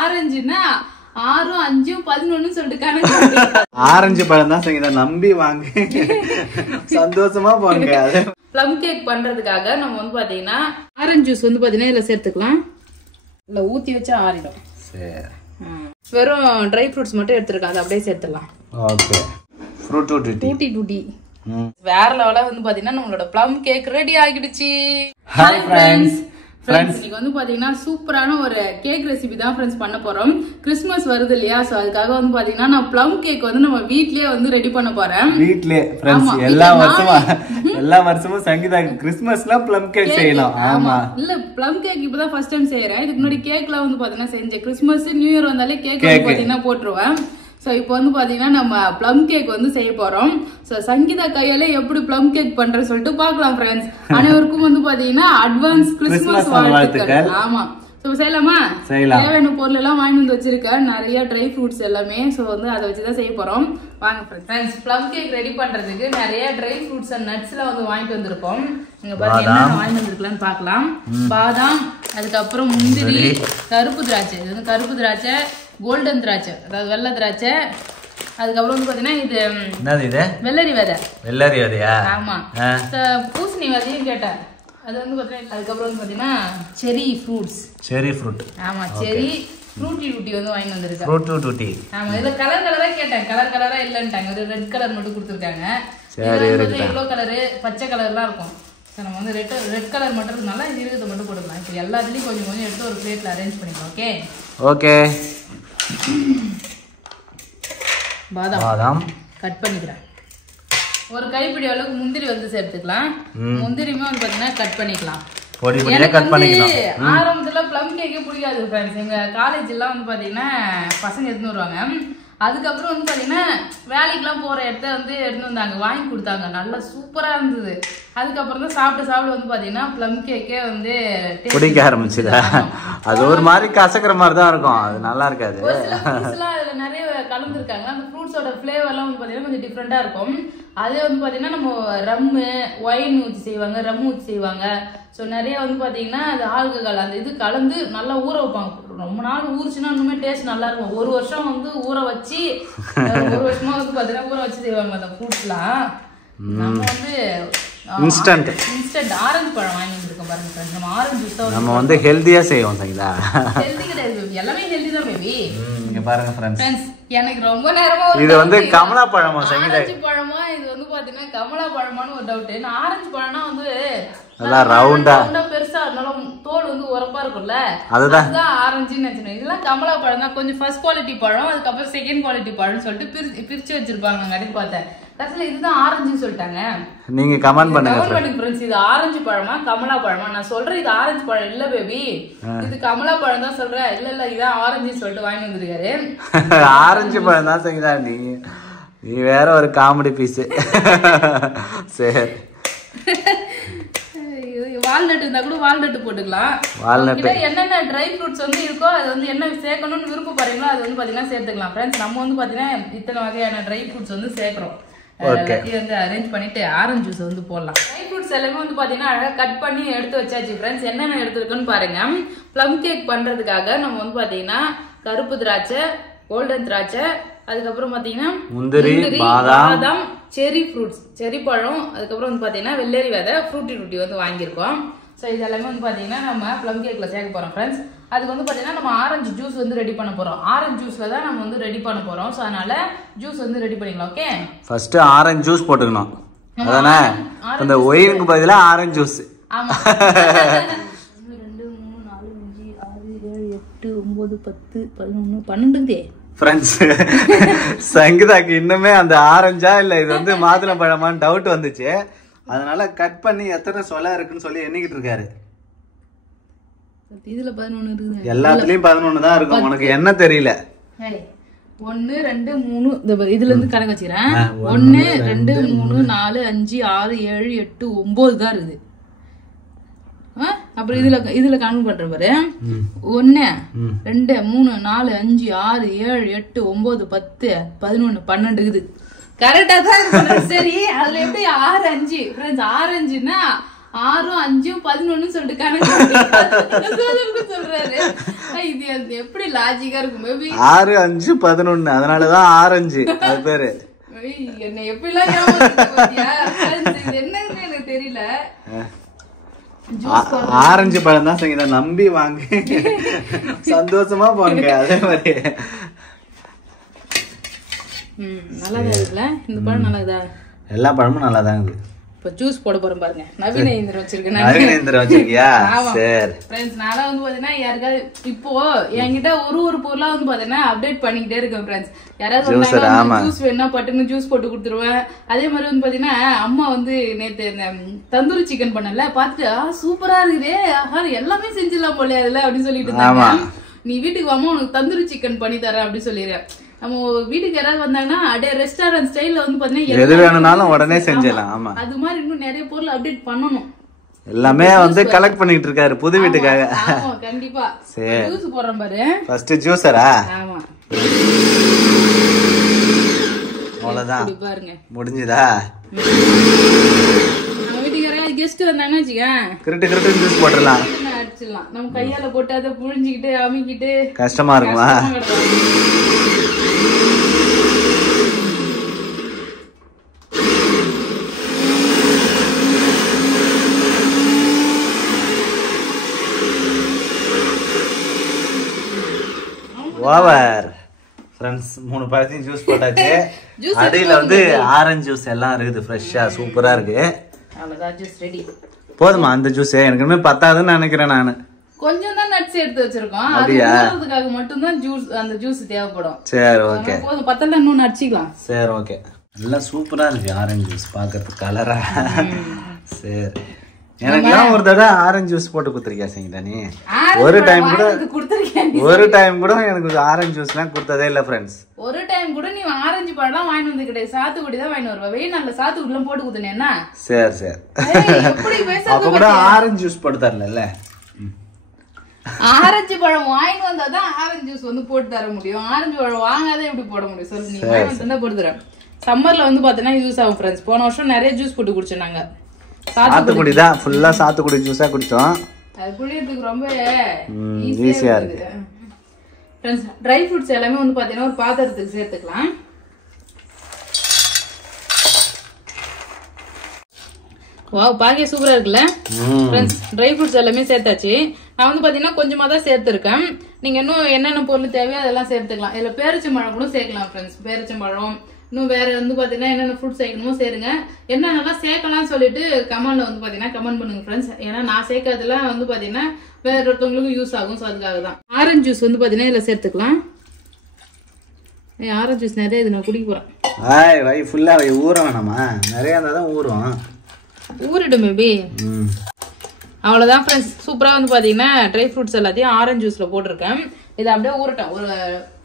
ஆரஞ்சுன்னா 6 5 11 சொல்லிட்டு கணக்கு. ஆரஞ்சு பழம் தான் சங்கீதா, நம்பி வாங்க, சந்தோஷமா போங்க. ப்ளம் கேக் பண்றதுக்காக நம்ம வந்து பாத்தீங்கன்னா ஆரஞ்சு ஜூஸ் வந்து பாத்தீங்கன்னா இதுல சேர்த்துக்கலாம். இல்ல ஊத்தி வச்சா ஆறிடும். சரி, வெறும் ட்ரை ஃப்ரூட்ஸ் மட்டும் எடுத்துருக்கேன், அதை அப்படியே சேர்த்துடலாம். ஓகே. ஃப்ரூட் டூட்டி வேற லெவலா வந்து பாத்தீங்கன்னா நம்மளோட ப்ளம் கேக் ரெடி ஆகிடுச்சு. Hi friends. இன்னைக்கு வந்து பாத்தீங்கன்னா சூப்பரான ஒரு கேக் ரெசிபி தான் ஃப்ரெண்ட்ஸ் பண்ண போறோம். கிறிஸ்துமஸ் வருது இல்லையா, சோ அதுக்காக வந்து பாத்தீங்கன்னா நான் ப்ளம் கேக் வந்து நம்ம வீட்லயே வந்து ரெடி பண்ண போறேன். வீட்லயே ஃப்ரெண்ட்ஸ், எல்லா வருஷமும் சங்கீதா கிறிஸ்துமஸ்ல ப்ளம் கேக் செய்யலாம். ஆமா, இல்ல ப்ளம் கேக் இப்பதான் ஃபர்ஸ்ட் டைம் செய்யறேன். இதுக்கு முன்னாடி கேக்லாம் வந்து பாத்தீங்கன்னா செஞ்சேன். கிறிஸ்துமஸ் நியூ இயர் வந்தாலே கேக் வந்து பாத்தீங்கன்னா போட்டுருவேன். சோ இப்போ வந்து பாத்தீங்கன்னா நம்ம ப்ளம் கேக் வந்து செய்ய போறோம். சோ சங்கீதா கையால எப்படி ப்ளம் கேக் பண்றேன்னு சொல்லிட்டு பாக்கலாம் ஃப்ரெண்ட்ஸ். அனைவருக்கும் வந்து பாத்தீங்கன்னா அட்வான்ஸ் கிறிஸ்துமஸ் வாழ்த்துக்கள். ஆமா, சோ செய்யலாமா? தேவையான பொருள் எல்லாம் வாங்கி வந்து வச்சிருக்கேன், நிறைய ட்ரை ஃப்ரூட்ஸ் எல்லாமே. சோ வந்து அதை வச்சுதான் செய்ய போறோம். வாங்க ஃப்ரெண்ட்ஸ், ப்ளம் கேக் ரெடி பண்றதுக்கு நிறைய ட்ரை ஃப்ரூட்ஸ் அண்ட் நட்ஸ் எல்லாம் வந்து வாங்கிட்டு வந்திருக்கோம். நீங்க பாத்தீங்கன்னா என்ன வாங்கி வந்திருக்கலாம்னு பாக்கலாம். பாதாம், அதுக்கப்புறம் முந்திரி, கருப்பு திராட்சை, இது வந்து கருப்பு திராட்சை, கோல்டன் திராட்சை அதாவது வெள்ளை திராட்சை, அதுக்கப்புறம் வந்து பாத்தீங்கன்னா இது என்னது, இது வெள்ளரி விதை. வெள்ளரி விதையா? ஆமா. பூசணி விதையும் கேட்டேன், அது வந்து பாத்தீங்கன்னா. அதுக்கப்புறம் வந்து பாத்தீங்கன்னா செரி ஃப்ரூட்ஸ். செரி ஃப்ரூட். ஆமா, செரி ஃப்ரூட்டி டூட்டி வந்து வாங்கி வந்திருக்கேன். Frutti tutti. ஆமா, இதுல கலர் கலரா கேட்டேன், கலர் கலரா இல்லன்ட்டாங்க. இது ரெட் கலர் மட்டும் கொடுத்துருக்காங்க. சரி, எல்லோ கலரு, பச்சை கலர்லாம் இருக்கும். நம்ம வந்து ரெட் கலர் மட்டும் இருந்தாலும் இது இருக்கிறத மட்டும் போட்டுக்கலாம். இப்போ எல்லாத்துலயும் கொஞ்சம் கொஞ்சம் எடுத்து ஒரு பிளேட்ல அரேஞ்ச் பண்ணிக்கலாம். Okay okay. பாதாம் கட் பண்ணிக்கிறேன். ஒரு கைப்பிடி அளவுக்கு முந்திரி வந்து சேர்த்துக்கலாம். முந்திரியுமே வந்து பாத்தீங்கன்னா கட் பண்ணிக்கலாம். ஆரம்பத்துல ப்ளம் கேக்கே பிடிக்காது ஃப்ரெண்ட்ஸ். எங்க காலேஜ் எல்லாம் வந்து பாத்தீங்கன்னா பசங்க எடுத்துன்னு வருவாங்க. அதுக்கப்புறம் வந்து பாத்தீங்கன்னா வேலைக்கெல்லாம் போற இடத்த வந்து எடுத்து வந்தாங்க, வாங்கி கொடுத்தாங்க, நல்லா சூப்பரா இருந்தது. அதுக்கப்புறம் தான் சாப்பிட்டு வந்து பாத்தீங்கன்னா ப்ளம் கேக்கே வந்து பிடிக்க ஆரம்பிச்சுதா. அது ஒரு மாதிரி கசக்கிற மாதிரி தான் இருக்கும், அது நல்லா இருக்காது. அதுல நிறைய கலந்துருக்காங்க. அந்த ஃப்ரூட்ஸோட ஃபிளேவர்லாம் வந்து பாத்தீங்கன்னா கொஞ்சம் டிஃப்ரெண்டா இருக்கும். அதே வந்து பாத்தீங்கன்னா நம்ம ரம்மு, ஒயின் ஊற்றி செய்வாங்க, ரம் ஊற்றி செய்வாங்க. ஸோ நிறைய வந்து பாத்தீங்கன்னா அது ஆல்கஹால் அந்த இது கலந்து நல்லா ஊற வைப்பாங்க. ரொம்ப நாள் ஊறிச்சுன்னா இன்னுமே டேஸ்ட் நல்லா இருக்கும். ஒரு வருஷம் வந்து ஊற வச்சு, ஒரு வருஷமா வந்து பாத்தீங்கன்னா ஊற வச்சு செய்வாங்க அந்த ஃப்ரூட்ஸ்லாம். நம்ம வந்து இன்ஸ்டன்ட் ஆரஞ்சு பழம் வாங்கி வந்திருக்கோம் பாருங்க. நம்ம ஆரஞ்சு ஜூஸ் நம்ம வந்து ஹெல்தியா செய்வோம் சரிங்களா? ஹெல்தி கிடையாது பேபி, எல்லாமே ஹெல்தி தான் பேபி. இங்க பாருங்க ஃப்ரெண்ட்ஸ், எனக்கு ரொம்ப நேரமா இது வந்து கமலா பழமா சங்கீதா? ஆரஞ்சு பழமா? இது வந்து பாத்தீங்கன்னா கமலா பழமான்னு ஒரு டவுட். நான் ஆரஞ்சு பழம்னா வந்து நல்லா ரவுண்டா பெருசா இருந்தாலும் தோல் வந்து உரப்பா இருக்கும்ல, அதுதான் ஆரஞ்சுன்னு நினைச்சேன். இதெல்லாம் கமலா பழம் தான், கொஞ்சம் ஃபர்ஸ்ட் குவாலிட்டி பழம், அதுக்கப்புறம் செகண்ட் குவாலிட்டி பழம்னு சொல்லிட்டு பிரிச்சு வச்சிருப்பாங்க. அப்படின்னு பார்த்தேன், கடைசியில இதுதான் ஆரஞ்சுன்னு சொல்லிட்டாங்க. நீங்க கமெண்ட் பண்ணுங்க ஃப்ரெண்ட்ஸ், இது ஆரஞ்சு பழமா கமலா பழமா? நான் சொல்றேன் இது ஆரஞ்சு பழம் இல்ல பேபி, இது கமலா பழம் தான் சொல்றேன். இல்ல இதான் ஆரஞ்சுன்னு சொல்லிட்டு வாங்கி வந்திருக்காரு. ஆரஞ்சு பழம் தான் சரிங்களா? நீ வேற ஒரு காமெடி பீஸ். சரி, வால்நட் இருந்தா கூட வால்நட் போட்டுக்கலாம். என்னென்ன ட்ரை ஃப்ரூட்ஸ் வந்து இருக்கோ அது வந்து என்ன சேர்க்கணும்னு விருப்பப்படுறீங்களோ அது வந்து பாத்தீங்கன்னா சேர்த்துக்கலாம். ஃப்ரெண்ட்ஸ், நம்ம வந்து பாத்தீங்கன்னா இத்தனை வகையான ட்ரை ஃப்ரூட்ஸ் வந்து சேர்க்கிறோம். இது வந்து அரேஞ்ச் பண்ணிட்டு ஆரஞ்சு ஜூஸ் வந்து போடலாம். ட்ரை ஃப்ரூட்ஸ் எல்லாமே வந்து பாத்தீங்கன்னா அழகா கட் பண்ணி எடுத்து வச்சாச்சு. ஃப்ரெண்ட்ஸ், என்னென்ன எடுத்துருக்குன்னு பாருங்க. ப்ளம் கேக் பண்றதுக்காக நம்ம வந்து பாத்தீங்கன்னா கருப்பு திராட்சை, கோல்டன் திராட்சை, அதுக்கப்புறம் பாத்தீங்கன்னா முந்திரி, பாதாம், செரி ஃப்ரூட்ஸ், செரி பழம், அதுக்கப்புறம் வந்து பாத்தீங்கன்னா வெள்ளரி விதை, ஃப்ரூட்டி டூட்டி வந்து வாங்கியிருக்கோம். ஸோ இது எல்லாமே வந்து பாத்தீங்கன்னா நம்ம ப்ளம் கேக்ல சேர்க்க போறோம் ஃப்ரெண்ட்ஸ். அதுக்கு வந்து பாத்தீங்கன்னா நம்ம ஆரஞ்சு ஜூஸ் வந்து ரெடி பண்ண போறோம். ஆரஞ்சு ஜூஸ்ல தான் நம்ம வந்து ரெடி பண்ண போறோம். ஸோ அதனால ஜூஸ் வந்து ரெடி பண்ணிக்கலாம். ஓகே, ஃபர்ஸ்ட் ஆரஞ்சு ஜூஸ் போட்டுக்கணும், அதானே? அந்த ஒயினுக்கு பதிலா ஆரஞ்சு ஜூஸ். ஆமா. 2 3 4 5 6 7 8 9 10 11 12 ஃப்ரெண்ட்ஸ், சங்கீதாக்கு இன்னுமே அந்த ஆரஞ்சா இல்ல இது வந்து மாதுளை பழமான்னு டவுட் வந்துச்சு. அதனால கட் பண்ணி எத்தனை சொல இருக்குன்னு சொல்லி எண்ணிக்கிட்டு இருக்காரு. இதுல 11 இருக்குது, எல்லாத்துலயும் 11 தான் இருக்கும். உனக்கு என்ன தெரியல? 1 2 3 இதுல இருந்து கணக்கு வச்சுக்கிறேன். 1 2 3 4 5 6 7 8 9 தான் இருக்குது. அப்புறம் இதுல கணக்கு பண்ற பாரு. 1 2 3 4 5 6 7 8 9 10 11 12 இருக்குது. கரெக்டா தான் இருக்கு. சரி, அதுல எப்படி 6 5 ஃப்ரெண்ட்ஸ்? ஆரஞ்சுன்னா 6, 5, 11 சொல்லிட்டு கணக்கு சொல்றாரு. இது எப்படி லாஜிக்கா இருக்கும் பேபி? 6, 5, 11 அதனாலதான் ஆரஞ்சு அது பேரு. என்ன எப்படிலாம் ஏமாத்தியா? என்னன்னு எனக்கு தெரியல. ஆரஞ்சு பழம் தான் சங்கீதா, நம்பி வாங்க, சந்தோஷமா போங்க. அதே மாதிரி நல்லாதான் இருக்குல்ல இந்த பழம்? நல்லதா? எல்லா பழமும் நல்லாதான் இருக்கு. இப்ப ஜூஸ் போட போறோம் பாருங்க. நவீனேந்திரம் வச்சிருக்கேன். நவீனேந்திரம் வச்சிருக்கியா? சரி ஃப்ரெண்ட்ஸ், நான்லாம் வந்து பாத்தீங்கன்னா யாருக்காவது இப்போ என்கிட்ட ஒரு பொருளா வந்து பாத்தீங்கன்னா அப்டேட் பண்ணிக்கிட்டே இருக்கேன் ஃப்ரெண்ட்ஸ். யாராவது ஜூஸ் வேணா பட்டுன்னு ஜூஸ் போட்டு கொடுத்துருவேன். அதே மாதிரி வந்து பாத்தீங்கன்னா அம்மா வந்து நேத்து தந்தூரி சிக்கன் பண்ணல பாத்துட்டு சூப்பரா இருக்குதே, எல்லாமே செஞ்சிடலாம் போல அதுல அப்படின்னு சொல்லிட்டு இருந்தாங்க. நீ வீட்டுக்கு வாமா உனக்கு தந்தூரி சிக்கன் பண்ணி தரேன் அப்படின்னு சொல்லிடுறேன். நம்ம வீட்டுக்கு யாராவது வந்தாங்கன்னா அப்படியே ரெஸ்டாரண்ட் ஸ்டைல்ல வந்து பாத்தீங்கன்னா எது வேணும்னாலும் உடனே செஞ்சிடலாம். ஆமா, அது மாதிரி இன்னும் நிறைய பொருள் அப்டேட் பண்ணணும். எல்லாமே வந்து கலெக்ட் பண்ணிட்டு இருக்காரு புது வீட்டுக்காக. ஆமா கண்டிப்பா. சரி ஜூஸ் போறோம் பாரு. ஃபர்ஸ்ட் ஜூஸரா? ஆமா, அவ்வளவுதான் பாருங்க, முடிஞ்சதா? நம்ம வீட்டுக்கு யாராவது கெஸ்ட் வந்தாங்கன்னா வச்சுக்க கிரிட்டு ஜூஸ் போட்டுடலாம், அடிச்சிடலாம். நம்ம கையால போட்டு அதை புழிஞ்சிக்கிட்டு அமுக்கிட்டு கஷ்டமா இருக்குமா? ஓவர் ஃப்ரெண்ட்ஸ், 3 பழத்தையும் ஜூஸ் போட்டாச்சு. அடியில வந்து ஆரஞ்சு ஜூஸ் எல்லாம் இருக்குது, ஃப்ரெஷ்ஷா சூப்பரா இருக்கு. அவ்வளவுதான், ஜூஸ் ரெடி. போதுமா அந்த ஜூஸ்? எனக்கு இன்னும் பத்தாதுன்னு நினைக்கிறேன் நானு. கொஞ்சம் தான் நட்ஸ் எடுத்து வச்சிருக்கோம், அதுக்காக மட்டும் தான் ஜூஸ், அந்த ஜூஸ் தேவைப்படும். சரி ஓகே, போதும், பத்தல இன்னும் நட்சிக்கலாம். சரி ஓகே. எல்லாம் சூப்பரா இருக்கு ஆரஞ்சு ஜூஸ் பாக்கிறதுக்கு, கலரா. சரி, எனக்குலாம் ஒரு தடவை ஆரஞ்சு ஜூஸ் போட்டு குடுத்துருக்கியா சங்கீதா நீ? ஒரு டைம் கூட எனக்கு ஆரஞ்சு ஜூஸ் எல்லாம் கொடுத்ததே இல்ல ஃப்ரெண்ட்ஸ். ஒரு டைம் கூட நீ ஆரஞ்சு பழம் வாங்கிட்டு வந்து கிடையாது, சாத்துக்குடி தான் வாங்கிட்டு வருவா. வெயில் நல்ல சாத்துக்குடி எல்லாம் போட்டு குடுத்தேன்னா. சரி சரி, அப்ப கூட ஆரஞ்சு ஜூஸ் போட்டு தரல. ஆரஞ்சு பழம் வாங்கிட்டு வந்தாதான் ஆரஞ்சு ஜூஸ் வந்து போட்டு தர முடியும். ஆரஞ்சு பழம் வாங்காதே எப்படி போட முடியும் சொல்லு? நீ வாங்கிட்டு வந்தா போட்டு தரேன். சம்மர்ல வந்து பாத்தீங்கன்னா யூஸ் ஆகும் ஃப்ரெண்ட்ஸ். போன வருஷம் நிறைய ஜூஸ் போட்டு குடிச்சோம் நாங்க. சாத்துக்குடி தான் ஃபுல்லா சாத்துக்குடி ஜூஸா குடிச்சோம். அது புளியறதுக்கு ரொம்ப ஈஸியா இருக்கு ஃப்ரெண்ட்ஸ். ட்ரை ஃப்ரூட்ஸ் எல்லாமே வந்து பாத்தீங்கன்னா ஒரு பாத்திரத்துக்கு சேர்த்துக்கலாம். வாவ், பாக்கே சூப்பரா இருக்குல்ல ஃப்ரெண்ட்ஸ். ட்ரை ஃப்ரூட்ஸ் எல்லாமே சேர்த்தாச்சு. நான் வந்து பாத்தீங்கன்னா கொஞ்சமா தான் சேர்த்திருக்கேன். நீங்க இன்னும் என்னென்ன பொருள் தேவையோ அதெல்லாம் சேர்த்துக்கலாம். இதுல பேரிச்சம்பழம் கூட சேர்க்கலாம் ஃப்ரெண்ட்ஸ். பேரிச்சம்பழம், இன்னும் வேற வந்து பாத்தீங்கன்னா என்னென்ன ஃப்ரூட் சேர்க்கணுமோ சேருங்க. என்னென்னலாம் சேர்க்கலாம் சொல்லிட்டு கமெண்ட்ல வந்து பாத்தீங்கன்னா கமெண்ட் பண்ணுங்க ஃப்ரெண்ட்ஸ். ஏன்னா நான் சேர்க்கறதுலாம் வந்து பாத்தீங்கன்னா வேற ஒருத்தவங்களுக்கும் யூஸ் ஆகும். ஸோ அதுக்காக தான். ஆரஞ்சு ஜூஸ் வந்து பாத்தீங்கன்னா இதுல சேர்த்துக்கலாம். ஆரஞ்சு ஜூஸ் நிறைய இது நான் குடிக்க போறேன். வை ஃபுல்லா வை, ஊற வேணாமா? நிறைய இருந்தா தான் ஊறும். ஊறிடும் மேபி. அவ்வளவுதான் ஃப்ரெண்ட்ஸ். சூப்பரா வந்து பாத்தீங்கன்னா ட்ரை ஃப்ரூட்ஸ் எல்லாத்தையும் ஆரஞ்சு ஜூஸ்ல போட்டிருக்கேன். இதை அப்படியே ஊறட்டும். ஒரு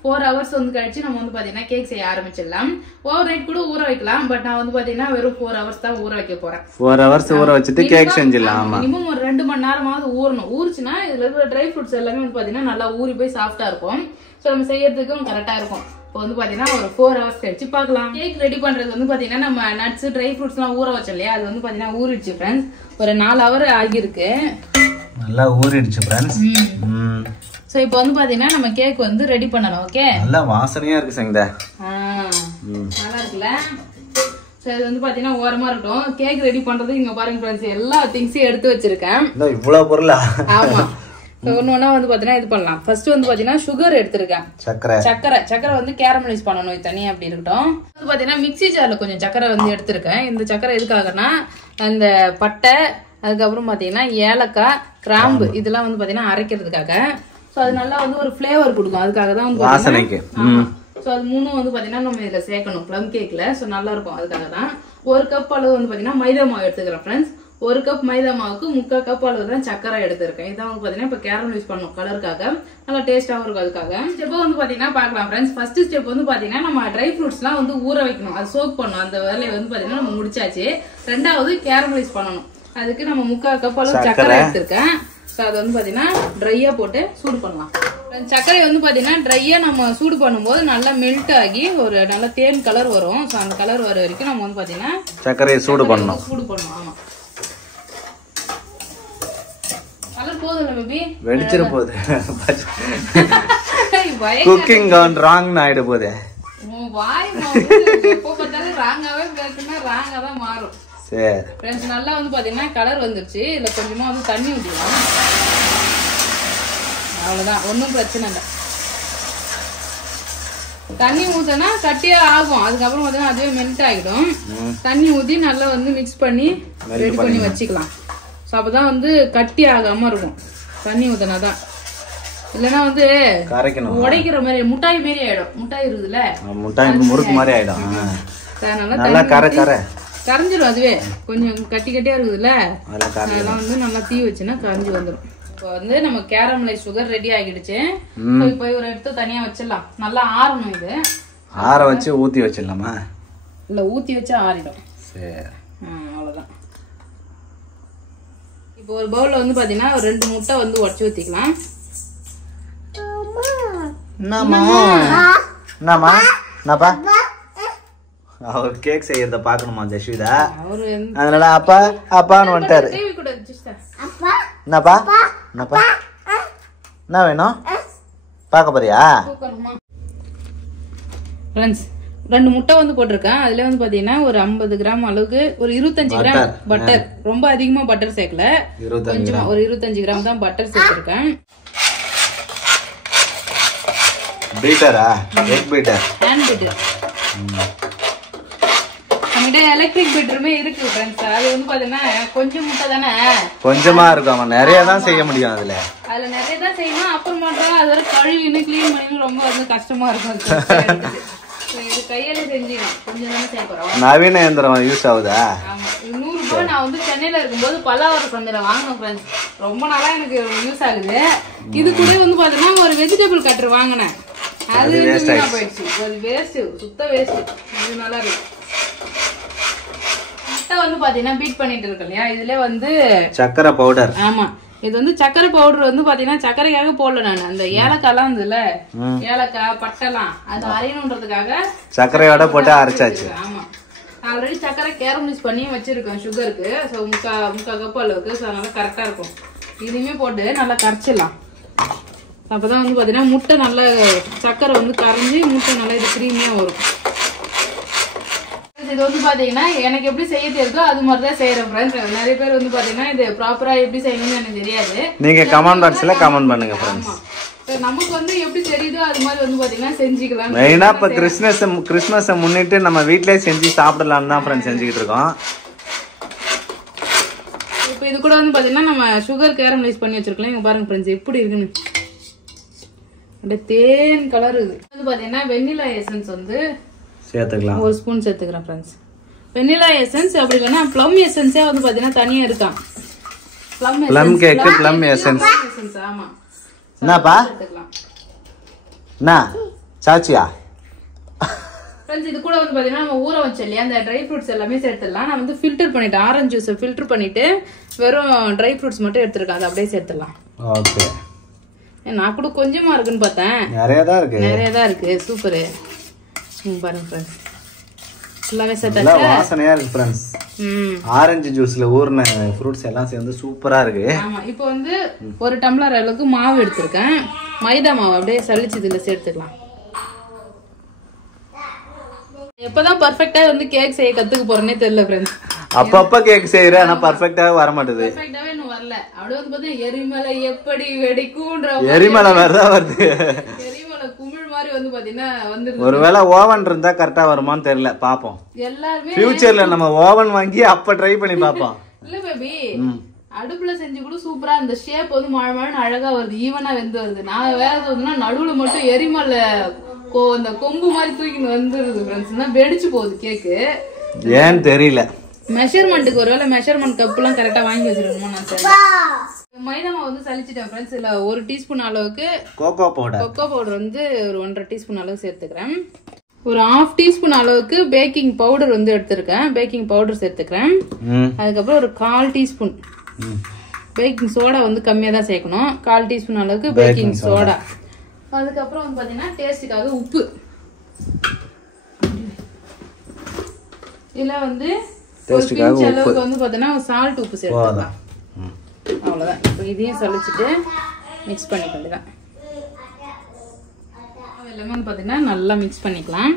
4 hours வந்து கழிச்சு நம்ம வந்து பாத்தீங்கன்னா கேக் செய்ய ஆரம்பிச்சிடலாம். ஓவர் நைட் கூட ஊற வைக்கலாம். பட் நான் வந்து பாத்தீங்கன்னா வெறும் 4 hours தான் ஊற வைக்க போறேன். 4 hours ஊற வச்சுட்டு கேக் செஞ்சிடலாம். மினிமம் ஒரு 2 மணி நேரமாவது ஊறணும். ஊறிச்சுன்னா இதுல இருக்கிற ட்ரை ஃப்ரூட்ஸ் எல்லாமே வந்து பாத்தீங்கன்னா நல்லா ஊறி போய் சாஃப்டா இருக்கும். ஸோ நம்ம செய்யறதுக்கும் கரெக்டா இருக்கும். இப்போ வந்து பாத்தீங்கன்னா ஒரு 4 hours கழிச்சு பாக்கலாம். கேக் ரெடி பண்றது வந்து பாத்தீங்கன்னா நம்ம நட்ஸ் ட்ரை ஃப்ரூட்ஸ் எல்லாம் ஊற வச்சோம் இல்லையா, அது வந்து பாத்தீங்கன்னா ஊறிடுச்சு ஃப்ரெண்ட்ஸ். ஒரு 4 hour ஆகிருக்கு. நல்லா ஊறிடுச்சு ஃப்ரெண்ட்ஸ். சோ இப்போ வந்து பாத்தீங்கன்னா நம்ம கேக் வந்து ரெடி பண்ணலாம். ஓகே, நல்ல வாசனையா இருக்கு சங்கீதா. நல்லா இருக்குல்ல? சோ இது வந்து பாத்தீங்கன்னா ஓரமா இருக்கட்டும். கேக் ரெடி பண்றது இங்க பாருங்க ஃப்ரெண்ட்ஸ், எல்லா திங்ஸையும் எடுத்து வச்சிருக்கேன். இவ்வளவு பொருளா? ஆமா. ஒன்னொன்னா வந்து பாத்தீங்கன்னா இது பண்ணலாம். ஃபர்ஸ்ட் வந்து பாத்தீங்கன்னா சுகர் எடுத்திருக்கேன். சக்கரை வந்து கேரமலைஸ் பண்ணணும். இது தனியா அப்படி இருக்கட்டும். வந்து பாத்தீங்கன்னா மிக்ஸி ஜார்ல கொஞ்சம் சக்கரை வந்து எடுத்திருக்கேன். இந்த சக்கரை எதுக்காகனா அந்த பட்டை, அதுக்கப்புறம் பாத்தீங்கன்னா ஏலக்காய், கிராம்பு இதெல்லாம் வந்து பாத்தீங்கன்னா அரைக்கிறதுக்காக. சோ அது நல்லா வந்து ஒரு ஃபிளேவர் கொடுக்கும். அதுக்காக தான் வந்து வாசனைக்கு. சோ அது 3 வந்து பாத்தீங்கன்னா நம்ம இதுல சேர்க்கணும் ப்ளம் கேக்ல. சோ நல்லா இருக்கும். அதுக்காக தான் 1 கப் அளவு வந்து பாத்தீங்கன்னா மைதா மாவு எடுத்துக்கிறேன் ஃப்ரெண்ட்ஸ். 1 கப் மைதா மாவுக்கு 3/4 கப் அளவு தான் சக்கரை எடுத்திருக்கேன். இதான் வந்து பாத்தீங்கன்னா இப்ப கேரமலைஸ் பண்ணும் கலருக்காக, நல்லா டேஸ்டாவும் இருக்கும். அதுக்காக ஸ்டெப் வந்து பாத்தீங்கன்னா பாக்கலாம் ஃப்ரெண்ட்ஸ். ஃபர்ஸ்ட் ஸ்டெப் வந்து பாத்தீங்கன்னா நம்ம ட்ரை ஃப்ரூட்ஸ் எல்லாம் வந்து ஊற வைக்கணும். அது சோக் பண்ணணும். அந்த வேலையை வந்து பாத்தீங்கன்னா நம்ம முடிச்சாச்சு. 2வது கேரமலைஸ் பண்ணணும். அதுக்கு நம்ம 3/4 கப் அளவு சக்கரை எடுத்திருக்கேன். அது வந்து பாத்தீங்கன்னா ட்ரையா போட்டு சூடு பண்ணலாம். சர்க்கரை வந்து பாத்தீங்கன்னா ட்ரையா நம்ம சூடு பண்ணும்போது நல்லா மெல்ட் ஆகி ஒரு நல்ல தேன் கலர் வரும். அந்த கலர் வர வரைக்கும் நம்ம வந்து பாத்தீங்கன்னா சர்க்கரையை சூடு பண்ணணும். ஆமா. போதும்ல பேபி வெடிச்சிர போகுது குக்கிங் கவுன் ராங் ஆயிட போகுது வாய் எப்போ பார்த்தாலும் ராங்காவே பேசுனா ராங்கா தான் மாறும் சரி ஃப்ரெண்ட்ஸ் நல்லா வந்து பாத்தீங்கன்னா கலர் வந்துருச்சு இதுல கொஞ்சமா வந்து தண்ணி ஊற்றிக்கலாம் அவ்வளவுதான் ஒன்றும் பிரச்சனை இல்லை தண்ணி ஊற்றினா கட்டியா ஆகும் அதுக்கப்புறம் பார்த்தீங்கன்னா அதுவே மெல்ட் ஆகிடும் தண்ணி ஊற்றி நல்லா வந்து மிக்ஸ் பண்ணி ரெடி பண்ணி வச்சுக்கலாம் ஸோ அப்போதான் வந்து கட்டி ஆகாம இருக்கும் தண்ணி ஊற்றினா தான் இல்லைன்னா வந்து உடைக்கிற மாதிரி முட்டாய் மாரி ஆயிடும் முட்டாய் இருக்குதுல்ல முட்டாய் முறுக்கு மாதிரி ஆயிடும் நல்லா கரைஞ்சிடும் அதுவே கொஞ்சம் கட்டி கட்டியா இருக்குதுல்ல அதெல்லாம் வந்து நல்லா தீ வச்சுன்னா கரைஞ்சி வந்துடும் இப்போ வந்து நம்ம கேரமலைஸ் சுகர் ரெடி ஆகிடுச்சு இப்போ ஒரு எடுத்து தனியா வச்சிடலாம் நல்லா ஆறணும் இது ஆற வச்சு ஊத்தி வச்சிடலாமா இல்ல ஊத்தி வச்சா ஆறிடும் சரி அவ்வளவுதான் இப்போ ஒரு பவுல்ல வந்து பாத்தீங்கன்னா ஒரு 2 முட்டை வந்து உடைச்சு ஊத்திக்கலாம் அவர் கேக் செய்யறத பாக்கணுமா ஜஸ்விதா அதனால அப்பா அப்பான்னு வந்துட்டாரு என்னப்பா என்னப்பா என்ன வேணும் பார்க்க போறியா ஃப்ரெண்ட்ஸ் 2 முட்டை வந்து போட்டிருக்கேன் அதுல வந்து பாத்தீங்கன்னா ஒரு 50 கிராம் அளவுக்கு ஒரு 25 கிராம் பட்டர் ரொம்ப அதிகமா பட்டர் சேர்க்கல கொஞ்சமா ஒரு 25 கிராம் தான் பட்டர் சேர்த்திருக்கேன் பீட்டரா எக் பீட்டர் ஹேண்ட் பீட்டர் நம்மகிட்ட எலக்ட்ரிக் பீட்டருமே இருக்கு ஃப்ரெண்ட்ஸ் அது வந்து பாத்தீங்கன்னா கொஞ்சம் முட்டை தானே கொஞ்சமா இருக்கும் அவன் நிறைய தான் செய்ய முடியும் அதுல நிறைய தான் செய்யணும் அப்புறம் பண்றாங்க அது வரை கழுவின்னு கிளீன் பண்ணி ரொம்ப வந்து கஷ்டமா இருக்கும் இது கையில செஞ்சுக்கலாம் கொஞ்சம் தானே செய்ய போறோம் நவீன இயந்திரம் யூஸ் ஆகுதா ஆமா 100 ரூபாய் நான் வந்து சென்னையில இருக்கும்போது பல்லாவரம் சந்தையில வாங்கினேன் ஃப்ரெண்ட்ஸ் ரொம்ப நாளா எனக்கு யூஸ் ஆகுது இது கூட வந்து பாத்தீங்கன்னா ஒரு வெஜிடபிள் கட்டர் வாங்கினேன் அது வீணா போயிடுச்சு அது வேஸ்ட் சுத்த வேஸ்ட் இது நல்லா இருக்கு முட்டை வந்து பாத்தீங்கன்னா பீட் பண்ணிட்டு இருக்கு இல்லையா இதுல வந்து சக்கரை பவுடர் ஆமா இது வந்து சக்கரை பவுடர் வந்து பாத்தீங்கன்னா சக்கரைக்காக போடல நான் அந்த ஏலக்காய்லாம் இருந்துல ஏலக்காய் பட்டெல்லாம் அது அரையணுன்றதுக்காக சக்கரையோட போட்டு அரைச்சாச்சு ஆமா ஆல்ரெடி சக்கரை கேரமலைஸ் பண்ணி வச்சிருக்கேன் சுகருக்கு ஸோ முக்கா கப் அளவுக்கு ஸோ அதனால கரெக்டா இருக்கும் இதையுமே போட்டு நல்லா கரைச்சிடலாம் அப்பதான் வந்து பாத்தீங்கன்னா முட்டை நல்லா சக்கரை வந்து கரைஞ்சி முட்டை நல்லா இது கிரீமியா வரும் இது வந்து பாத்தீங்கன்னா எனக்கு எப்படி செய்ய தெரியுதோ அது மாதிரிதான் செய்யறேன் ஃப்ரெண்ட்ஸ் நிறைய பேர் வந்து பாத்தீங்கன்னா இது ப்ராப்பரா எப்படி செய்யணும்னு எனக்கு தெரியாது நீங்க கமெண்ட் பாக்ஸ்ல கமெண்ட் பண்ணுங்க ஃப்ரெண்ட்ஸ் நமக்கு வந்து எப்படி தெரியுதோ அது மாதிரி வந்து பாத்தீங்கன்னா செஞ்சுக்கலாம் மெயினா இப்ப கிறிஸ்மஸ் முன்னிட்டு நம்ம வீட்லயே செஞ்சு சாப்பிடலாம்னு தான் ஃப்ரெண்ட்ஸ் செஞ்சுக்கிட்டு இருக்கோம் இப்போ இது கூட வந்து பாத்தீங்கன்னா நம்ம சுகர் கேரமலைஸ் பண்ணி வச்சிருக்கலாம் இங்க பாருங்க ஃப்ரெண்ட்ஸ் எப்படி இருக்குன்னு அப்படியே தேன் கலர் இது வந்து பாத்தீங்கன்னா வெண்ணிலா எசன்ஸ் வந்து சேர்த்துக்கலாம் ஒரு ஸ்பூன் சேர்த்துக்கிறேன் ஃப்ரெண்ட்ஸ் வெண்ணிலா எசன்ஸ் அப்படி இல்லைன்னா ப்ளம் எசன்ஸே வந்து பாத்தீங்கன்னா தனியா இருக்கான் ப்ளம் கேக் ப்ளம் எசன்ஸ் ஆமா என்னப்பா என்ன சாச்சியா ஃப்ரெண்ட்ஸ் இது கூட வந்து பாத்தீங்கன்னா நம்ம ஊற வச்சோம் இல்லையா அந்த ட்ரை ஃப்ரூட்ஸ் எல்லாமே சேர்த்துடலாம் நான் வந்து ஃபில்டர் பண்ணிட்டேன் ஆரஞ்சு ஜூஸை ஃபில்டர் பண்ணிட்டு வெறும் ட்ரை ஃப்ரூட்ஸ் மட்டும் எடுத்துருக்கேன் அதை அப்படியே சேர்த்துடலாம் ஓகே நான் கூட கொஞ்சமா இருக்குன்னு பார்த்தேன் நிறைய தான் இருக்கு சூப்பர் பாருங்க ஃப்ரெண்ட்ஸ் ஃபுல்லாவே நல்லா வாசனையா இருக்கு ஃப்ரெண்ட்ஸ் ஆரஞ்சு ஜூஸ்ல ஊர்ன ஃப்ரூட்ஸ் எல்லாம் சேர்ந்து சூப்பரா இருக்கு ஆமா இப்போ வந்து ஒரு டம்ளர் அளவுக்கு மாவு எடுத்துருக்கேன் மைதா மாவு அப்படியே சலிச்சு இதுல சேர்த்துக்கலாம் எப்பதான் பர்ஃபெக்ட்டா வந்து கேக் செய்ய கத்துக்க போறேனே தெரியல ஃப்ரெண்ட்ஸ் அப்பப்ப கேக் செய்யறேன் ஆனா பர்ஃபெக்ட்டாவே வர மாட்டேது பர்ஃபெக்ட்டாவே இன்னும் வரல அப்படியே வந்து பார்த்தா எரிமலை எப்படி வெடிக்கும்ன்ற எரிமலை வரதான் வருது எரிமலை குமிழ் மாதிரி வந்து பாத்தீங்கன்னா வந்து ஒருவேளை ஓவன் இருந்தா கரெக்டா வருமான்னு தெரியல பாப்போம் எல்லாருமே ஃபியூச்சர்ல நம்ம ஓவன் வாங்கி அப்ப ட்ரை பண்ணி பாப்போம் இல்ல பேபி அடுப்புல செஞ்சு கூட சூப்பரா இந்த ஷேப் வந்து மழை மழைன்னு அழகா வருது ஈவனா வெந்து வருது நான் வேற எதுனா நடுவுல மட்டும் எரிமலை இந்த கொம்பு மாதிரி தூக்கின்னு வந்துருது ஃப்ரெண்ட்ஸ் வெடிச்சு போகுது கேக்கு ஏன்னு தெரியல மெஷர்மெண்ட்டுக்கு ஒருவேளை மெஷர்மெண்ட் கப் எல்லாம் கரெக்டா வாங்கி வச்சிருக்கணுமா நான் தெரியல மைதா மாவு வந்து சலிச்சிட்டேன் ஃப்ரெண்ட்ஸ் இல்ல 1 டீஸ்பூன் அளவுக்கு கோகோ பவுடர் வந்து ஒரு 1.5 டீஸ்பூன் அளவுக்கு சேர்த்துக்கிறேன் ஒரு 1/2 டீஸ்பூன் அளவுக்கு பேக்கிங் பவுடர் வந்து எடுத்திருக்கேன் பேக்கிங் பவுடர் சேர்த்துக்கிறேன் அதுக்கப்புறம் ஒரு 1/4 டீஸ்பூன் பேக்கிங் சோடா வந்து கம்மியா தான் சேர்க்கணும் 1/4 டீஸ்பூன் அளவுக்கு பேக்கிங் சோடா அதுக்கப்புறம் வந்து பாத்தீங்கன்னா டேஸ்டுக்காக உப்பு இதுல வந்து ஒரு பிஞ்ச் அளவுக்கு வந்து பாத்தீங்கன்னா சால்ட் உப்பு சேர்த்துக்கலாம் அவ்வளோதான். இப்போ இதையும் சளிச்சுட்டு மிக்ஸ் பண்ணிக்க வேண்டியதான். எல்லாமே வந்து பார்த்தீங்கன்னா நல்லா மிக்ஸ் பண்ணிக்கலாம்.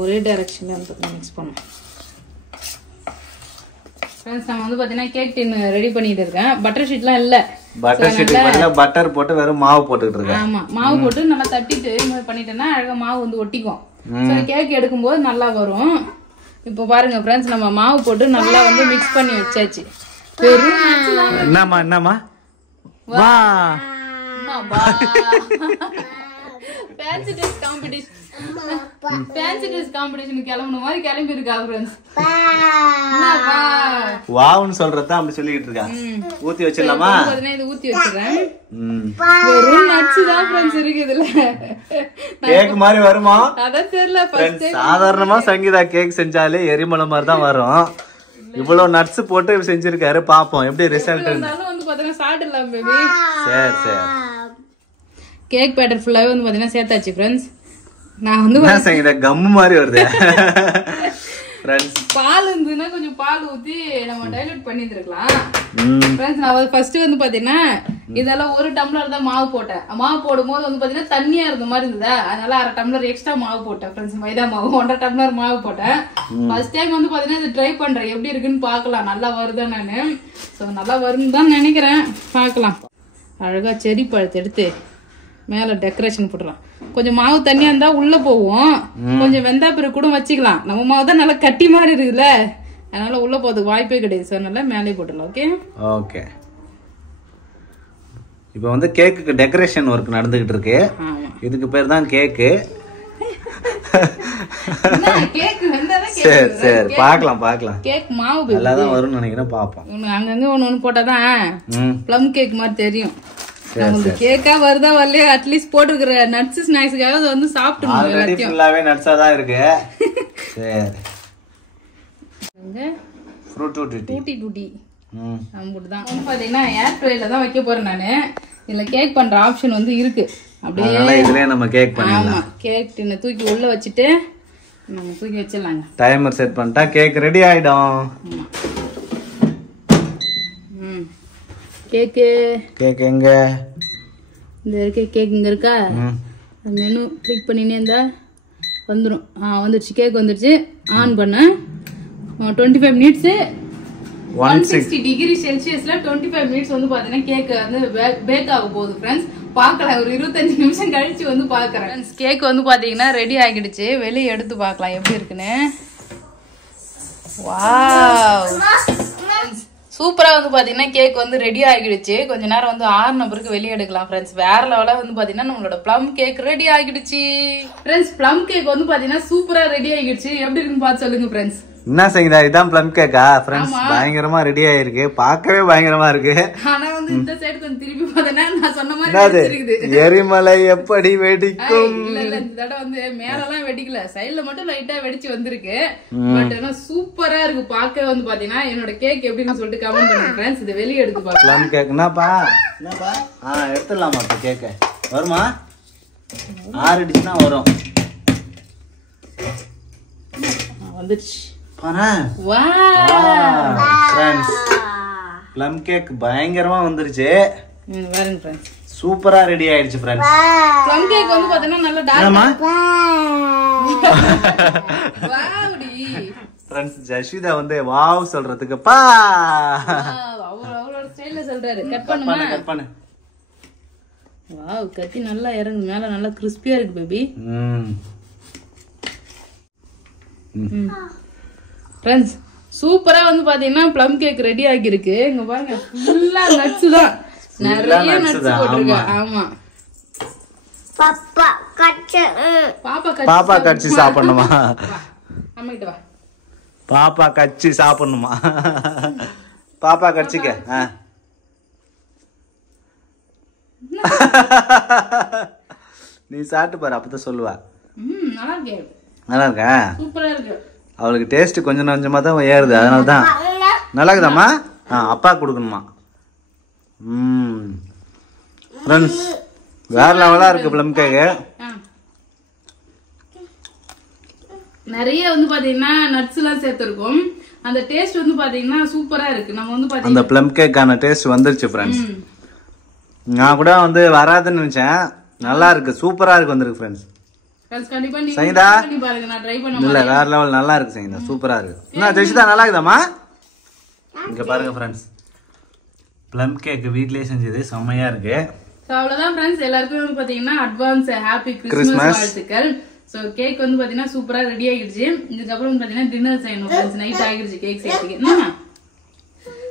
ஒரே டைரக்ஷன்ல வந்து மிக்ஸ் பண்ணும். ஃப்ரெண்ட்ஸ் நான் வந்து பார்த்தீங்கன்னா கேக் டின் ரெடி பண்ணிட்டு இருக்கேன். பட்டர் ஷீட்லாம் இல்லை. பட்டர் ஷீட்டுக்கு பதிலா பட்டர் போட்டு வெறும் மாவு போட்டுக்கிட்டு இருக்கேன். ஆமா, மாவு போட்டு நல்லா தட்டிட்டு இது மாதிரி பண்ணிட்டேன்னா அழகா மாவு வந்து ஒட்டிக்கும். கேக் எடுக்கும்போது நல்லா வரும். இப்போ பாருங்க ஃப்ரெண்ட்ஸ், நம்ம மாவு போட்டு நல்லா வந்து மிக்ஸ் பண்ணி வச்சாச்சு. என்னம்மா வா ஃபேன்சி ட்ரெஸ் காம்படிஷன் கிளம்புன மாதிரி கிளம்பி இருக்கா ஃப்ரெண்ட்ஸ். வாவ்னு சொல்றத அப்படி சொல்லிட்டு இருக்கா. ஊத்தி வச்சிடலாமா? இது ஊத்தி வச்சிடுறேன். ஒரு நட்ஸ் தான் ஃப்ரெண்ட்ஸ் இருக்கு இதுல. கேக் மாதிரி வருமா? அதான் தெரியல. ஃபர்ஸ்ட் சாதாரணமா சங்கீதா கேக் செஞ்சாலே எரிமலை மாதிரி தான் வரும். இவ்வளவு நட்ஸ் போட்டு செஞ்சிருக்காரு. பாப்போம் எப்படி ரிசல்ட் வந்து பாத்தீங்கன்னா சாப்பிடலாம் பேபி. சரி கேக் பேட்டர் ஃபுல்லாவே வந்து பாத்தீங்கன்னா சேர்த்தாச்சு ஃப்ரெண்ட்ஸ். நான் வந்து சங்கீதா கம்மு மாதிரி வருது. பால் இருந்ததுன்னா கொஞ்சம் பால் ஊத்தி நம்ம டைலூட் பண்ணிருக்கலாம். ஃப்ரெண்ட்ஸ் நான் ஃபர்ஸ்ட் வந்து பாத்தீங்கன்னா இதெல்லாம் 1 டம்ளர் தான் மாவு போட்டேன். மாவு போடும்போது வந்து பாத்தீங்கன்னா தண்ணியா இருந்த மாதிரி இருந்ததா, அதனால 1/2 டம்ளர் எக்ஸ்ட்ரா மாவு போட்டேன் ஃப்ரெண்ட்ஸ். மைதா மாவு 1/2 டம்ளர் மாவு போட்டேன். ஃபர்ஸ்ட் டைம் வந்து பாத்தீங்கன்னா இது ட்ரை பண்றேன், எப்படி இருக்குன்னு பாக்கலாம். நல்லா வருதா நானு? ஸோ நல்லா வரும்னு தான் நினைக்கிறேன். பாக்கலாம். அழகா செரி பழத்தை எடுத்து மேல டெக்கரேஷன் போட்டுலாம். கொஞ்சம் மாவு தண்ணியா இருந்தா உள்ள போவோம், கொஞ்சம் வெந்தா பிறகு கூட வச்சுக்கலாம். நம்ம மாவு தான் நல்லா கட்டி மாதிரி இருக்குல்ல, அதனால உள்ள போறதுக்கு வாய்ப்பே கிடையாது. அதனால மேலே போட்டுடலாம். Okay okay. இப்போ வந்து கேக்குக்கு டெக்கரேஷன் ஒர்க் நடந்துகிட்டு இருக்கு. இதுக்கு பேர் தான் கேக்கு. சரி பார்க்கலாம். கேக் மாவு நல்லா தான் வரும்னு நினைக்கிறேன். பாப்போம். அங்கங்க ஒண்ணு போட்டாதான் ப்ளம் கேக் மாதிரி தெரியும். நமக்கு கேக்கா வருதா வரலையா, அட்லீஸ்ட் போட்டுக்கிற நட்ஸ் ஸ்நாக்ஸ்க்காக வந்து சாப்பிட்டு ஆல்ரெடி ஃபுல்லாவே நட்ஸா தான் இருக்கு. சரி ஃப்ரூட் டூட்டி அம்புட்டு தான் பாத்தீங்கன்னா ஏர் ஃப்ரைல தான் வைக்க போறேன் நானு. இதுல கேக் பண்ற ஆப்ஷன் வந்து இருக்கு. அப்படியே இதுலயே நம்ம கேக் பண்ணிடலாம். கேக் டின்ன தூக்கி உள்ள வச்சுட்டு நம்ம தூக்கி வச்சிடலாங்க. டைமர் செட் பண்ணிட்டா கேக் ரெடி ஆயிடும். கேக் எங்க இந்த இருக்கு? கேக் இங்க இருக்கா? மெனு கிளிக் பண்ணினே இருந்தா வந்துடும். வந்துருச்சு. கேக் வந்துருச்சு. ஆன் பண்ண 25 மினிட்ஸ் 160 டிகிரி செல்சியஸ்ல 25 மினிட்ஸ் வந்து பாத்தீங்கன்னா கேக் வந்து பேக் ஆக போகுது ஃப்ரெண்ட்ஸ். பார்க்கலாம். ஒரு 25 நிமிஷம் கழிச்சு வந்து பாக்குறேன். கேக் வந்து பாத்தீங்கன்னா ரெடி ஆகிடுச்சு. வெளியே எடுத்து பார்க்கலாம் எப்படி இருக்குன்னு. வாவ், சூப்பரா வந்து பாத்தீங்கன்னா கேக் வந்து ரெடி ஆகிடுச்சு. கொஞ்ச நேரம் வந்து ஆறுன பிறகு வெளியே எடுக்கலாம் ஃப்ரெண்ட்ஸ். வேற லெவலா வந்து பாத்தீங்கன்னா நம்மளோட ப்ளம் கேக் ரெடி ஆகிடுச்சு ஃப்ரெண்ட்ஸ். ப்ளம் கேக் வந்து பாத்தீங்கன்னா சூப்பரா ரெடி ஆகிடுச்சு. எப்படி இருக்குன்னு பார்த்து சொல்லுங்க ஃப்ரெண்ட்ஸ். என்ன செய்யுதா? இதான் ப்ளம் கேக்கா ஃப்ரெண்ட்ஸ்? பயங்கரமா ரெடி ஆயிருக்கு. பார்க்கவே பயங்கரமா இருக்கு. ஆனா வந்து இந்த சைடு கொஞ்சம் திருப்பி பார்த்தேன்னா நான் சொன்ன மாதிரி இருக்குது. எரிமலை எப்படி வெடிக்கும்? இல்ல இந்த தடவை வந்து மேலலாம் வெடிக்கல, சைடுல மட்டும் லைட்டா வெடிச்சு வந்திருக்கு. பட் ஆனா சூப்பரா இருக்கு. பார்க்கவே வந்து பாத்தீங்கன்னா என்னோட கேக் எப்படின்னு சொல்லிட்டு கமெண்ட் பண்ணுங்க ஃப்ரெண்ட்ஸ். இதை வெளியே எடுத்து பாக்கலாம். ப்ளம் கேக் என்னப்பா எடுத்துடலாமா? கேக்க வருமா? ஆறிடுச்சுன்னா வரும். வந்துருச்சு. ப்ளம் கேக் பயங்கரமா வந்துருச்சு. பாருங்க ஃப்ரெண்ட்ஸ், சூப்பரா ரெடி ஆயிடுச்சு ஃப்ரெண்ட்ஸ். ப்ளம் கேக் வந்து பாத்தீங்கன்னா நல்ல டார்க்கா ஃப்ரெண்ட்ஸ். ஜஸ்விதா வந்து வாவ் சொல்றதுக்கு பா அவரோட ஸ்டைல்ல சொல்றாரு. கட் பண்ணு. வாவ், கத்தி நல்லா இறங்கு. மேல நல்லா கிறிஸ்பியா இருக்கு பேபி. ஃப்ரெண்ட்ஸ், சூப்பரா வந்து பாத்தீங்கன்னா ப்ளம் கேக் ரெடி ஆகி இருக்கு. இங்க பாருங்க, ஃபுல்லா நட்ஸ் தான். நிறைய நட்ஸ் போட்டுருக்கு. ஆமா, பாப்பா கச்சி சாப்பிடணுமா? அம்மா கிட்ட வா. பாப்பா கச்சி சாப்பிடணுமா? பாப்பா கச்சிக்க. நீ சாப்பிட்டு பாரு, அப்பதான் சொல்லுவா. நல்லா இருக்கு. நல்லா இருக்கா? சூப்பரா இருக்கு. அவளுக்கு டேஸ்ட் கொஞ்சம் கொஞ்சமா தான் ஏறுது, அதனால தான். நல்லா இருக்குதாம்மா? அப்பா கொடுக்கணுமா? ஃப்ரெண்ட்ஸ், வேற லெவலா இருக்கு ப்ளம் கேக்கு. நிறைய வந்து பாத்தீங்கன்னா நட்ஸ் எல்லாம் சேர்த்திருக்கோம். அந்த டேஸ்ட் வந்து பாத்தீங்கன்னா சூப்பரா இருக்கு. நம்ம வந்து பாத்தீங்கன்னா அந்த ப்ளம் கேக்கான டேஸ்ட் வந்துருச்சு ஃப்ரெண்ட்ஸ். நான் கூட வந்து வராதுன்னு நினைச்சேன். நல்லா இருக்கு, சூப்பரா இருக்கு, வந்திருக்கு ஃப்ரெண்ட்ஸ். கண்டிப்பா நீங்க சங்கீதா பண்ணி பாருங்க. நான் ட்ரை பண்ண இல்ல வேற லெவல் நல்லா இருக்கு சங்கீதா, சூப்பரா இருக்கு. என்ன ஜெயிச்சுதா நல்லா இருக்குதாமா? இங்க பாருங்க ஃப்ரெண்ட்ஸ், ப்ளம் கேக் வீட்லயே செஞ்சது செம்மையா இருக்கு. சோ அவ்வளவுதான் ஃப்ரெண்ட்ஸ், எல்லாருக்கும் வந்து பாத்தீங்கன்னா அட்வான்ஸ் ஹாப்பி கிறிஸ்மஸ் வாழ்த்துக்கள். சோ கேக் வந்து பாத்தீங்கன்னா சூப்பரா ரெடி ஆகிடுச்சு. இதுக்கப்புறம் வந்து பாத்தீங்கன்னா டின்னர் செய்யணும் ஃப்ரெண்ட்ஸ். நைட் ஆகிடுச்சு கேக் செய்யறதுக்கு.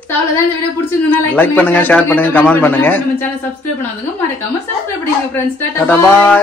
சோ அவ்வளவுதான். இந்த வீடியோ பிடிச்சிருந்தா லைக் பண்ணுங்க, ஷேர் பண்ணுங்க, கமெண்ட் பண்ணுங்க. நம்ம சேனல் சப்ஸ்கிரைப் பண்ணாதவங்க மறக்காம சப்ஸ்கிரைப் பண்ணுங்க ஃப்ரெண்ட்ஸ். Tata bye.